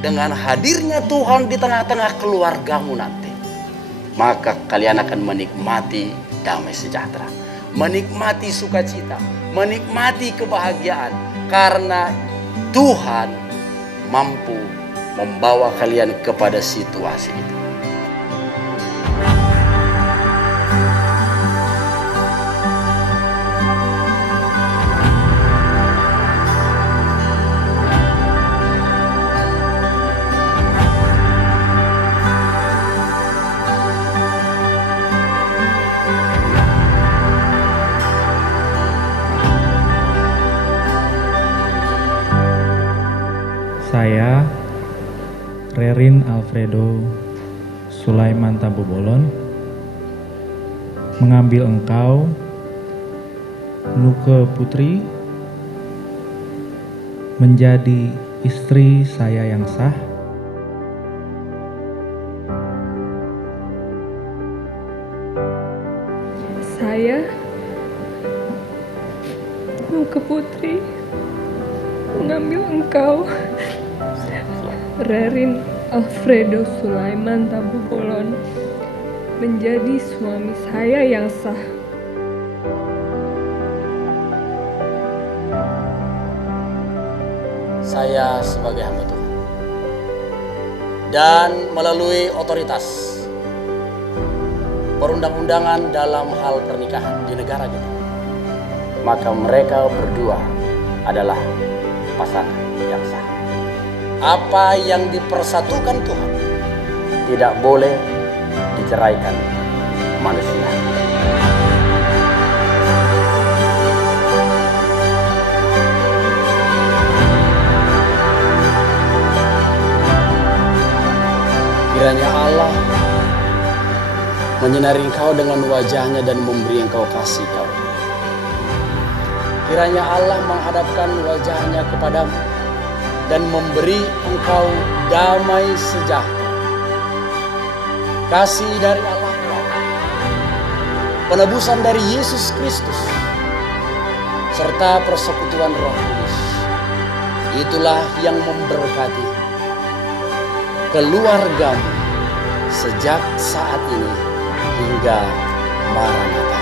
dengan hadirnya Tuhan di tengah-tengah keluargamu nanti, maka kalian akan menikmati damai sejahtera, menikmati sukacita, menikmati kebahagiaan, karena Tuhan mampu membawa kalian kepada situasi itu. Saya, Rerin Alfredo Sulaiman Tambubolon, mengambil engkau, Nuke Putri, menjadi istri saya yang sah, saya, Nuke Putri, mengambil engkau, Rerin Alfredo Sulaiman Tambubolon, menjadi suami saya yang sah. Saya sebagai hamba Tuhan, dan melalui otoritas perundang-undangan dalam hal pernikahan di negara kita, maka mereka berdua adalah pasangan yang sah. Apa yang dipersatukan Tuhan tidak boleh diceraikan manusia. Kiranya Allah menyinari engkau dengan wajahnya dan memberi engkau kasih karunia. Kiranya Allah menghadapkan wajahnya kepadamu dan memberi engkau damai sejahtera. Kasih dari Allah Bapa, penebusan dari Yesus Kristus, serta persekutuan Roh Kudus. Itulah yang memberkati keluargamu sejak saat ini hingga Maranatha.